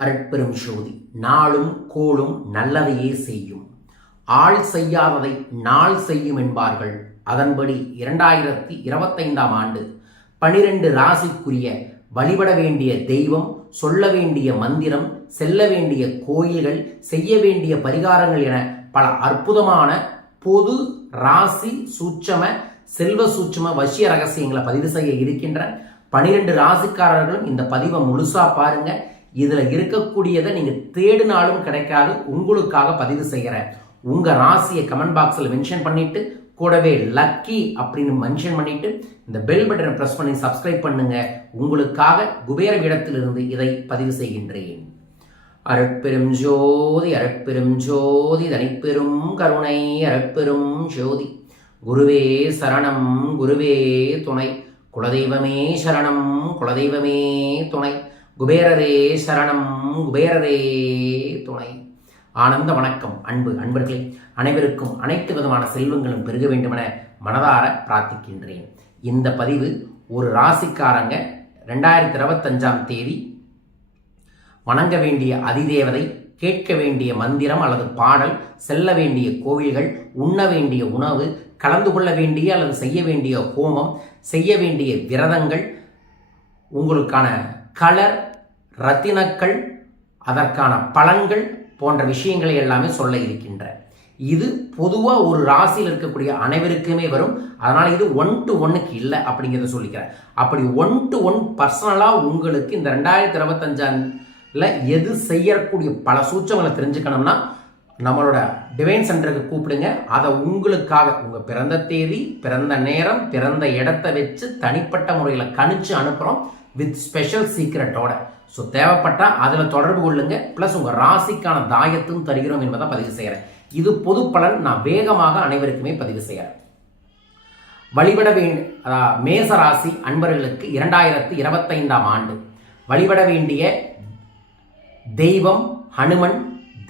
அருட்பெரும் ஜோதி நாளும் கோளும் நல்லதையே செய்யும். ஆள் செய்யாததை நாள் செய்யும் என்பார்கள். அதன்படி இரண்டாயிரத்தி இருபத்தைந்தாம் ஆண்டு பனிரெண்டு ராசிக்குரிய வழிபட வேண்டிய தெய்வம் சொல்ல வேண்டிய மந்திரம் செல்ல வேண்டிய கோயில்கள் செய்ய வேண்டிய பரிகாரங்கள் என பல அற்புதமான பொது ராசி சூட்சம செல்வ சூட்சம வசிய ரகசியங்களை பதிவு செய்ய இருக்கின்ற பனிரெண்டு ராசிக்காரர்களும் இந்த பதிவை முழுசா பாருங்க. இதில் இருக்கக்கூடியதை நீங்கள் தேடினாலும் கிடைக்காது உங்களுக்காக பதிவு செய்கிறேன் உங்கள் ராசியை கமெண்ட் பாக்ஸில் மென்ஷன் பண்ணிட்டு கூடவே லக்கி அப்படின்னு மென்ஷன் பண்ணிவிட்டு இந்த பெல் பட்டனை ப்ரெஸ் பண்ணி சப்ஸ்கிரைப் பண்ணுங்கள் உங்களுக்காக குபேர இடத்திலிருந்து இதை பதிவு செய்கின்றேன். அருட்பெரும் ஜோதி அருட்பெரும் ஜோதி தனிப்பெரும் கருணை அருட்பெரும் ஜோதி. குருவே சரணம் குருவே துணை. குலதெய்வமே சரணம் குலதெய்வமே துணை. குபேரரே சரணம் குபேரரே துணை. ஆனந்த வணக்கம் அன்பு அன்பர்களே. அனைவருக்கும் அனைத்து விதமான செல்வங்களும் பெருக வேண்டுமென மனதார பிரார்த்திக்கின்றேன். இந்த பதிவு ஒரு ராசிக்காரங்க ரெண்டாயிரத்தி இருபத்தஞ்சாம் தேதி வணங்க வேண்டிய அதிதேவதை கேட்க வேண்டிய மந்திரம் அல்லது பாடல் செல்ல வேண்டிய கோவில்கள் உண்ண வேண்டிய உணவு கலந்து கொள்ள வேண்டிய அல்லது செய்ய வேண்டிய ஹோமம் செய்ய வேண்டிய விரதங்கள் உங்களுக்கான கலர் ரத்தினக்கள் அதற்கான பலன்கள் போன்ற விஷயங்களை எல்லாமே சொல்ல இருக்கின்ற. இது பொதுவாக ஒரு ராசியில் இருக்கக்கூடிய அனைவருக்குமே வரும். அதனால் இது ஒன் டு ஒன்னுக்கு இல்லை அப்படிங்கிறத சொல்லிக்கிறேன். அப்படி ஒன் டு ஒன் பர்சனலாக உங்களுக்கு இந்த ரெண்டாயிரத்தி இருபத்தஞ்சாண்டில் எது செய்யக்கூடிய பல சூச்சங்களை தெரிஞ்சுக்கணும்னா நம்மளோட டிவைன் சென்டருக்கு கூப்பிடுங்க. அதை உங்களுக்காக உங்கள் பிறந்த தேதி பிறந்த நேரம் பிறந்த இடத்த வச்சு தனிப்பட்ட முறையில் கணிச்சு அனுப்புகிறோம் வித் ஸ்பெஷல் சீக்ரெட்டோட ஸோ தேவைப்பட்டால் அதில் தொடர்பு கொள்ளுங்க. ப்ளஸ் உங்கள் ராசிக்கான தாயத்தும் தருகிறோம் என்பதை பதிவு செய்கிறேன் இது பொது பலன். நான் வேகமாக அனைவருக்குமே பதிவு செய்கிறேன் வழிபட வேண்டிய மேச ராசி அன்பர்களுக்கு இரண்டாயிரத்தி இருபத்தைந்தாம் ஆண்டு. வழிபட வேண்டிய தெய்வம் ஹனுமன்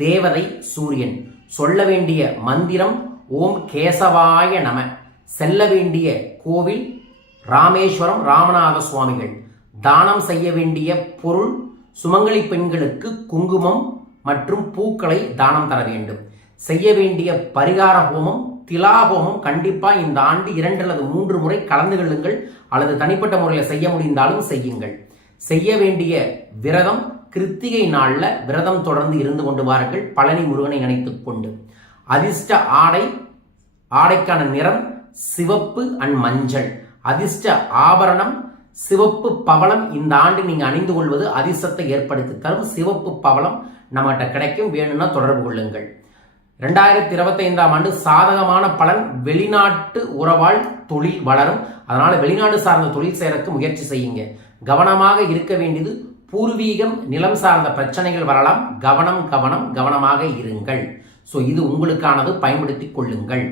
தேவதை சூரியன். சொல்ல வேண்டிய மந்திரம் ஓம் கேசவாய நம. செல்ல வேண்டிய கோவில் ராமேஸ்வரம் ராமநாத சுவாமிகள் தானம் செய்ய வேண்டிய பொருள் சுமங்கலி பெண்களுக்கு குங்குமம் மற்றும் பூக்களை தானம் தர வேண்டும். செய்ய வேண்டிய பரிகார ஹோமம் திலா ஹோமம் கண்டிப்பாக இந்த ஆண்டு இரண்டு அல்லது மூன்று முறை கலந்து கொள்ளுங்கள். அல்லது தனிப்பட்ட முறையில் செய்ய முடிந்தாலும் செய்யுங்கள். செய்ய வேண்டிய விரதம் கிருத்திகை நாளில் விரதம் தொடர்ந்து இருந்து கொண்டு வாருங்கள். பழனி முருகனை நினைத்துக் கொண்டு. அதிர்ஷ்ட ஆடை ஆடைக்கான நிறம் சிவப்பு அண்ட் மஞ்சள். அதிர்ஷ்ட ஆபரணம் சிவப்பு பவளம் இந்த ஆண்டு நீங்க அணிந்து கொள்வது அதிர்ஷ்டத்தை ஏற்படுத்தி தரும். சிவப்பு பவளம் நம்மகிட்ட கிடைக்கும். வேணும்னா தொடர்பு கொள்ளுங்கள். ரெண்டாயிரத்தி இருபத்தைந்தாம் ஆண்டு சாதகமான பலன் வெளிநாட்டு உறவால் தொழில் வளரும். அதனால வெளிநாடு சார்ந்த தொழில் செய்யறதுக்கு முயற்சி செய்யுங்க. கவனமாக இருக்க வேண்டியது பூர்வீகம் நிலம் சார்ந்த பிரச்சனைகள் வரலாம். கவனம் கவனம் கவனமாக இருங்கள். ஸோ இது உங்களுக்கானது. பயன்படுத்தி கொள்ளுங்கள்.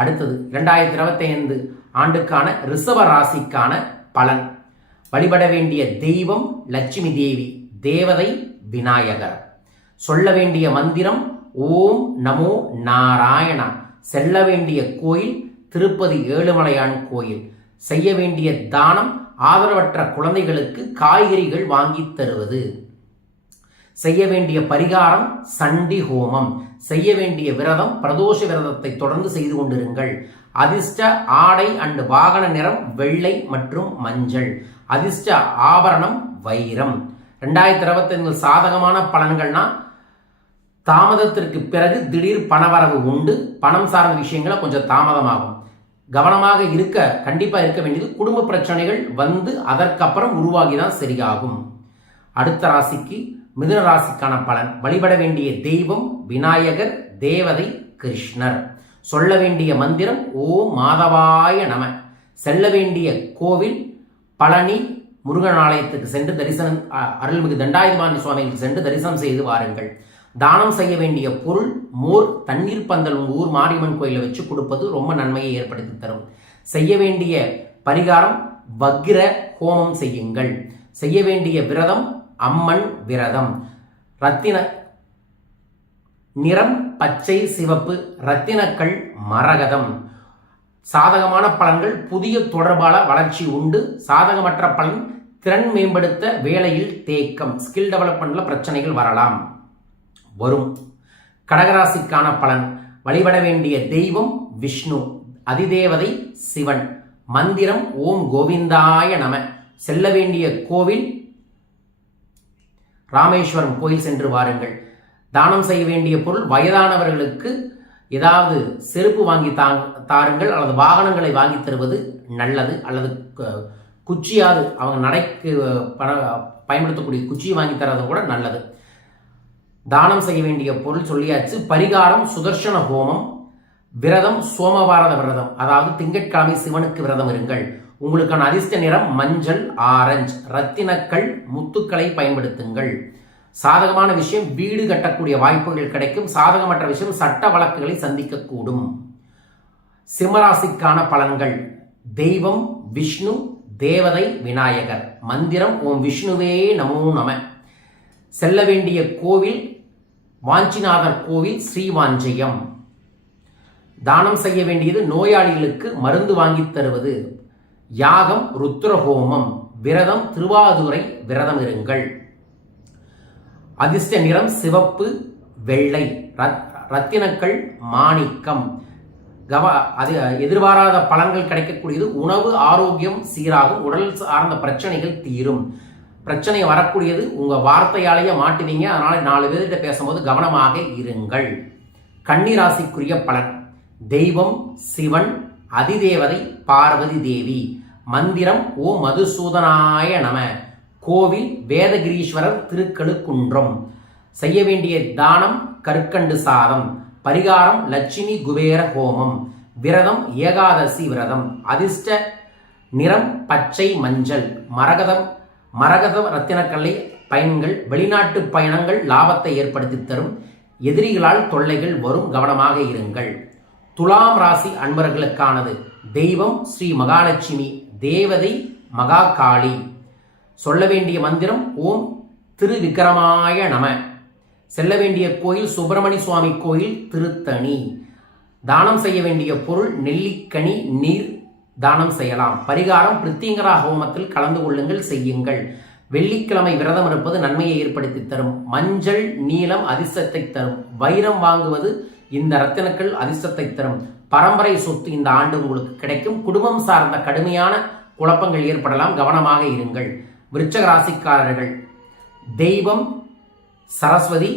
அடுத்தது இரண்டாயிரத்தி இருபத்தி ஐந்து ஆண்டுக்கான ரிசவ ராசிக்கான பலன். வழிபட வேண்டிய தெய்வம் லட்சுமி தேவி தேவதை விநாயகர். சொல்ல வேண்டிய மந்திரம் ஓம் நமோ நாராயணா. செல்ல வேண்டிய கோயில் திருப்பதி ஏழுமலையான் கோயில். செய்ய வேண்டிய தானம் ஆதரவற்ற குழந்தைகளுக்கு காய்கறிகள் வாங்கி தருவது. செய்ய வேண்டிய பரிகாரம் சண்டி ஹோமம். செய்ய வேண்டிய விரதம் பிரதோஷ விரதத்தை தொடர்ந்து செய்து கொண்டிருங்கள். அதிர்ஷ்ட ஆடை அண்டு வாகன நிறம் வெள்ளை மற்றும் மஞ்சள். அதிர்ஷ்ட ஆபரணம் வைரம். ரெண்டாயிரத்தி இருபத்தி சாதகமான பலன்கள்னா தாமதத்திற்கு பிறகு திடீர் பணவரவு உண்டு. பணம் சார்ந்த விஷயங்களை கொஞ்சம் தாமதமாகும். கவனமாக இருக்க கண்டிப்பாக இருக்க வேண்டியது குடும்ப பிரச்சனைகள் வந்து அதற்கப்புறம் உருவாகி தான் சரியாகும். அடுத்த ராசிக்கு மிதுன ராசிக்கான பலன். வழிபட வேண்டிய தெய்வம் விநாயகர் தேவதை கிருஷ்ணர். சொல்ல வேண்டிய மந்திரம் ஓ மாதவாய நம. செல்ல வேண்டிய கோவில் பழனி முருகன் ஆலயத்துக்கு சென்று தரிசனம் அருள்மிகு தண்டாயுதபாணி சுவாமிக்கு சென்று தரிசனம் செய்து வாருங்கள். தானம் செய்ய வேண்டிய பொருள் மோர் தண்ணீர் பந்தல் உங்கள் ஊர் மாரியம்மன் கோயிலில் வச்சு கொடுப்பது ரொம்ப நன்மையை ஏற்படுத்தி தரும். செய்ய வேண்டிய பரிகாரம் வக்ர ஹோமம் செய்யுங்கள். செய்ய வேண்டிய விரதம் அம்மன் விரதம். ரத்தின நிறம் பச்சை சிவப்பு ரத்தினக்கள் மரகதம். சாதகமான பலன்கள் புதிய தொடர்பான வளர்ச்சி உண்டு. சாதகமற்ற பலன் திறன் மேம்படுத்த வேலையில் தேக்கம் ஸ்கில் டெவலப்மெண்ட்ல பிரச்சனைகள் வரலாம். வரும். கடகராசிக்கான பலன் வழிபட வேண்டிய தெய்வம் விஷ்ணு அதிதேவதை சிவன் மந்திரம் ஓம் கோவிந்தாய நம. செல்ல வேண்டிய கோவில் ராமேஸ்வரம் கோயில் சென்று வாருங்கள். தானம் செய்ய வேண்டிய பொருள் வயதானவர்களுக்கு ஏதாவது செருப்பு வாங்கி தாங் தாருங்கள் அல்லது வாகனங்களை வாங்கி தருவது நல்லது அல்லது குச்சியாவது அவங்க நடைக்கு பண பயன்படுத்தக்கூடிய குச்சியை வாங்கி தரது கூட நல்லது. தானம் செய்ய வேண்டிய பொருள் சொல்லியாச்சு. பரிகாரம் சுதர்சன ஹோமம் விரதம் சோமவாரத விரதம். அதாவது திங்கட்கிழமை சிவனுக்கு விரதம் இருங்கள். உங்களுக்கான அதிர்ஷ்ட நிறம் மஞ்சள் ஆரஞ்சு. ரத்தினக்கள் முத்துக்களை பயன்படுத்துங்கள். சாதகமான விஷயம் வீடு கட்டக்கூடிய வாய்ப்புகள் கிடைக்கும். சாதகமற்ற விஷயம் சட்ட வழக்குகளை சந்திக்கக்கூடும். சிம்மராசிக்கான பலன்கள். தெய்வம் விஷ்ணு தேவதை விநாயகர். மந்திரம் ஓம் விஷ்ணுவே நமோ நம. செல்ல வேண்டிய கோவில் வாஞ்சிநாதர் கோவில் ஸ்ரீவாஞ்சயம். தானம் செய்ய வேண்டியது நோயாளிகளுக்கு மருந்து வாங்கித் தருவது. யாகம் ருத்ரஹோமம். விரதம் திருவாதுரை விரதம் இருங்கள். அதிர்ஷ்ட நிறம் சிவப்பு வெள்ளை. ரத்- ரத்தினக்கள் மாணிக்கம். கவ அது எதிர்பாராத பலன்கள் கிடைக்கக்கூடியது. உணவு ஆரோக்கியம் சீராகும். உடல் சார்ந்த பிரச்சனைகள் தீரும். பிரச்சனை வரக்கூடியது. உங்க வார்த்தையாலேயே மாட்டுவீங்க அதனால நாலு பேர்கிட்ட பேசும்போது கவனமாக இருங்கள். கன்னிராசிக்குரிய பலன். தெய்வம் சிவன் அதிதேவதை பார்வதி தேவி. மந்திரம் ஓ மதுசூதனாய நம. கோவில் வேதகிரீஸ்வரர் திருக்கழுக்குன்றம் செய்ய வேண்டிய தானம் கற்கண்டு சாதம் பரிகாரம் லட்சுமி குபேர ஹோமம் விரதம் ஏகாதசி விரதம் அதிர்ஷ்ட நிறம் பச்சை மஞ்சள் மரகதம் மரகத ரத்தினக்கல்லை பயன்கள் வெளிநாட்டு பயணங்கள் லாபத்தை ஏற்படுத்தி தரும் எதிரிகளால் தொல்லைகள் வரும் கவனமாக இருங்கள். துலாம் ராசி அன்பர்களுக்கானது தெய்வம் ஸ்ரீ மகாலட்சுமி தேவதை மகாகாளி. சொல்ல வேண்டிய மந்திரம் ஓம் திரு விக்ரமாய நம. செல்ல வேண்டிய கோயில் சுப்பிரமணி சுவாமி கோயில் திருத்தணி. தானம் செய்ய வேண்டிய பொருள் நெல்லிக்கனி நீர் தானம் செய்யலாம். பரிகாரம் பிரித்திங்கரா ஹோமத்தில் கலந்து கொள்ளுங்கள் செய்யுங்கள். வெள்ளிக்கிழமை விரதம் இருப்பது நன்மையை ஏற்படுத்தி தரும். மஞ்சள் நீளம் அதிர்ஷ்டத்தை தரும். வைரம் வாங்குவது இந்த ரத்தினக்கள் அதிர்ஷ்டத்தை தரும். பரம்பரை சொத்து இந்த ஆண்டு உங்களுக்கு கிடைக்கும். குடும்பம் சார்ந்த கடுமையான குழப்பங்கள் ஏற்படலாம். கவனமாக இருங்கள். விருச்சக ராசிக்காரர்கள் தெய்வம் சரஸ்வதி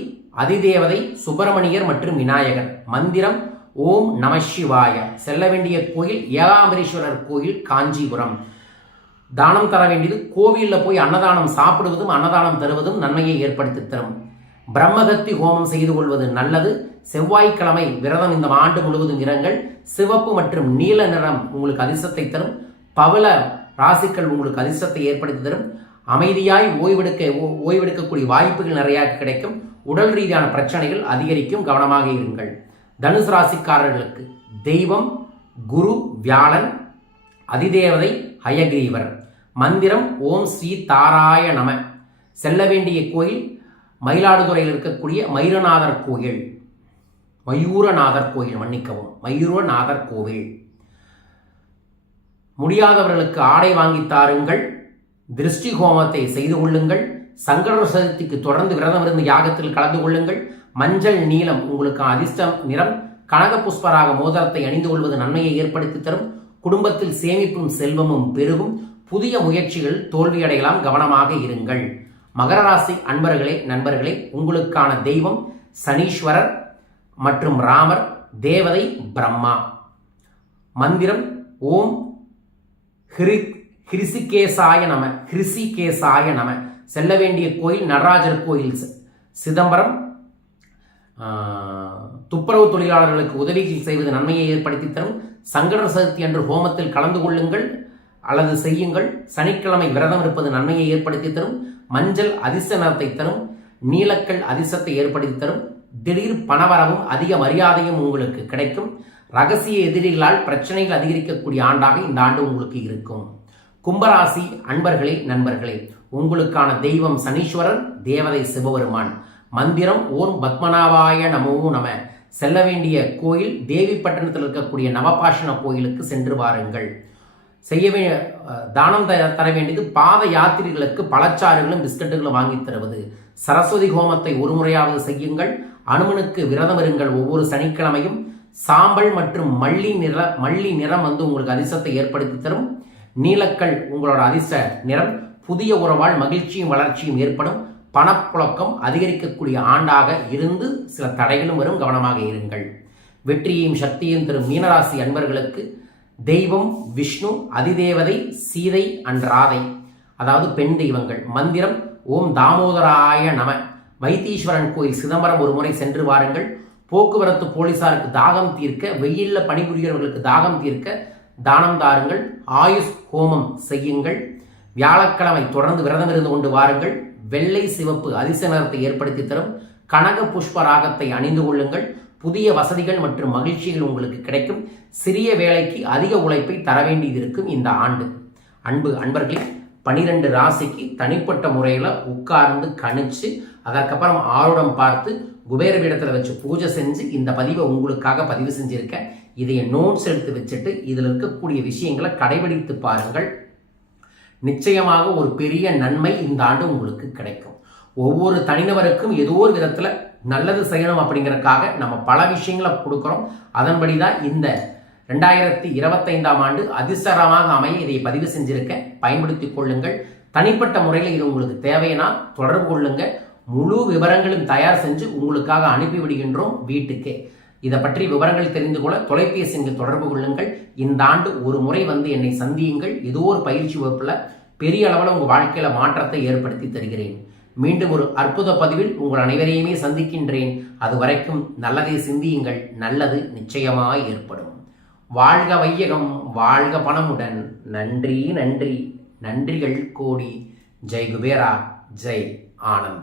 அதிதேவதை சுப்பிரமணியர் மற்றும் விநாயகர். மந்திரம் ஓம் நம சிவாய. செல்ல வேண்டிய கோயில் ஏகாம்பரீஸ்வரர் கோயில் காஞ்சிபுரம். தானம் தர வேண்டியது கோவிலில் போய் அன்னதானம் சாப்பிடுவதும் அன்னதானம் தருவதும் நன்மையை ஏற்படுத்தி தரும். பிரம்மகத்தி ஹோமம் செய்து கொள்வது நல்லது. செவ்வாய்க்கிழமை விரதம் இந்த ஆண்டு முழுவதும் நிறங்கள் சிவப்பு மற்றும் நீல நிறம் உங்களுக்கு அதிர்ஷ்டத்தை தரும். பவள ராசிக்கள் உங்களுக்கு அதிர்ஷ்டத்தை ஏற்படுத்தி தரும். அமைதியாய் ஓய்வெடுக்க ஓ- ஓய்வெடுக்கக்கூடிய வாய்ப்புகள் நிறையா கிடைக்கும். உடல் ரீதியான பிரச்சனைகள் அதிகரிக்கும். கவனமாக இருங்கள். தனுசு ராசிக்காரர்களுக்கு தெய்வம் குரு வியாழன் அதிதேவதை ஹயக்ரீவர். மந்திரம் ஓம் ஸ்ரீ தாராய நம. செல்ல வேண்டிய கோயில் மயிலாடுதுறையில் இருக்கக்கூடிய மயூரநாதர் கோயில். மயூரநாதர் கோயில் மன்னிக்கவும். மயூரநாதர் கோவில். முடியாதவர்களுக்கு ஆடை வாங்கி தாருங்கள் திருஷ்டி ஹோமத்தை செய்து கொள்ளுங்கள் சங்கடர் சதுர்த்திக்கு தொடர்ந்து விரதம் இருந்து யாகத்தில் கலந்து கொள்ளுங்கள் மஞ்சள் நீலம் உங்களுக்கு அதிர்ஷ்டம் நிறம் கனக புஷ்பராக மோதிரத்தை அணிந்து கொள்வது நன்மையை ஏற்படுத்தி தரும் குடும்பத்தில் சேமிப்பும் செல்வமும் பெருகும் புதிய முயற்சிகள் தோல்வியடையலாம் கவனமாக இருங்கள். மகர ராசி அன்பர்களே நண்பர்களே உங்களுக்கான தெய்வம் சனீஸ்வரர் மற்றும் ராமர் தேவதை பிரம்மா. மந்திரம் ஓம் ஹிரி ஹிரிசிகேசாய நம ஹிரிசிகேசாய நம. செல்ல வேண்டிய கோயில் நடராஜர் கோயில் சிதம்பரம். துப்புரவு தொழிலாளர்களுக்கு உதவிகள் செய்வது நன்மையை ஏற்படுத்தி தரும். சங்கட சதுர்த்தி அன்று ஹோமத்தில் கலந்து கொள்ளுங்கள். அல்லது செய்யுங்கள். சனிக்கிழமை விரதம் இருப்பது நன்மையை ஏற்படுத்தி தரும். மஞ்சள் அதிர்ச நிறத்தை தரும். நீலக்கல் அதிசத்தை ஏற்படுத்தி தரும். திடீர் பணவரவும் அதிக மரியாதையும் உங்களுக்கு கிடைக்கும். ரகசிய எதிரிகளால் பிரச்சனைகள் அதிகரிக்கக்கூடிய ஆண்டாக இந்த ஆண்டு உங்களுக்கு இருக்கும். கும்பராசி அன்பர்களே நண்பர்களே உங்களுக்கான தெய்வம் சனீஸ்வரன் தேவதை சிவபெருமான். மந்திரம் ஓம் பத்மநாபாய நமோ நம. செல்ல வேண்டிய கோயில் தேவிப்பட்டினத்தில் இருக்கக்கூடிய நவபாஷண கோயிலுக்கு சென்று வாருங்கள். செய்ய வே தானம் த தர வேண்டியது பாத யாத்திரிகளுக்கு பழச்சாறுகளும் பிஸ்கட்டுகளும் வாங்கித் தருவது. சரஸ்வதி ஹோமத்தை ஒரு முறையாவது செய்யுங்கள். அனுமனுக்கு விரதம் இருங்கள் ஒவ்வொரு சனிக்கிழமையும். சாம்பல் மற்றும் மல்லி நிற மல்லி நிறம் வந்து உங்களுக்கு அதிர்ஷ்டத்தை ஏற்படுத்தி தரும். நீலக்கல் உங்களோட அதிர்ஷ்ட நிறம். புதிய உறவால் மகிழ்ச்சியும் வளர்ச்சியும் ஏற்படும். பணப்புழக்கம் அதிகரிக்கக்கூடிய ஆண்டாக இருந்து சில தடைகளும் வரும். கவனமாக இருங்கள். வெற்றியையும் சக்தியும் தரும் மீனராசி அன்பர்களுக்கு தெய்வம் விஷ்ணு அதிதேவதை சீதை அண்ட் ராதை அதாவது பெண் தெய்வங்கள். மந்திரம் ஓம் தாமோதராய நம. வைத்தீஸ்வரன் கோயில் சிதம்பரம் ஒரு முறை சென்று வாருங்கள். போக்குவரத்து போலீசாருக்கு தாகம் தீர்க்க வெயிலில் பணிபுரியவர்களுக்கு தாகம் தீர்க்க தானம் தாருங்கள். ஆயுஷ் ஹோமம் செய்யுங்கள். வியாழக்கிழமை தொடர்ந்து விரதம் இருந்து கொண்டு வாருங்கள். வெள்ளை சிவப்பு அதிர்ஷ்ட நிறத்தை ஏற்படுத்தி தரும். கனக புஷ்ப ராகத்தை அணிந்து கொள்ளுங்கள். புதிய வசதிகள் மற்றும் மகிழ்ச்சிகள் உங்களுக்கு கிடைக்கும். சிறிய வேலைக்கு அதிக உழைப்பை தர வேண்டியது இருக்கும் இந்த ஆண்டு. அன்பு அன்பர்களே பனிரெண்டு ராசிக்கு தனிப்பட்ட முறையில் உட்கார்ந்து கணிச்சு அதற்கப்புறம் ஆருடம் பார்த்து குபேர பீடத்தில் வச்சு பூஜை செஞ்சு இந்த பதிவை உங்களுக்காக பதிவு செஞ்சுருக்கேன் இதைய நோட்ஸ் எடுத்து வச்சுட்டு இதில் இருக்கக்கூடிய விஷயங்களை கடைபிடித்து பாருங்கள். நிச்சயமாக ஒரு பெரிய நன்மை இந்த ஆண்டு உங்களுக்கு கிடைக்கும். ஒவ்வொரு தனிநபருக்கும் ஏதோ ஒரு விதத்தில் நல்லது செய்யணும் அப்படிங்கிறதுக்காக நம்ம பல விஷயங்களை கொடுக்குறோம். அதன்படி தான் இந்த ரெண்டாயிரத்தி இருபத்தைந்தாம் ஆண்டு அதிர்ஷ்டரமாக அமைய இதை பதிவு செஞ்சுருக்கேன் பயன்படுத்தி கொள்ளுங்கள். தனிப்பட்ட முறையில் இது உங்களுக்கு தேவைன்னா தொடர்பு கொள்ளுங்கள் முழு விவரங்களும் தயார் செஞ்சு உங்களுக்காக அனுப்பி விடுகின்றோம் வீட்டுக்கே. இதை பற்றி விவரங்கள் தெரிந்து கொள்ள தொலைபேசி தொடர்பு கொள்ளுங்கள். இந்த ஆண்டு ஒரு முறை வந்து என்னை சந்தியுங்கள். ஏதோ ஒரு பயிற்சி வகுப்பில் பெரிய அளவில் உங்கள் வாழ்க்கையில் மாற்றத்தை ஏற்படுத்தி தருகிறேன். மீண்டும் ஒரு அற்புத பதிவில் உங்கள் அனைவரையுமே சந்திக்கின்றேன். அது வரைக்கும் நல்லதை சிந்தியுங்கள். நல்லது நிச்சயமாக ஏற்படும். வாழ்க வையகம் வாழ்க பணமுடன். நன்றி நன்றி. நன்றிகள் கோடி. ஜெய் குபேரா ஜெய் ஆனந்தம்.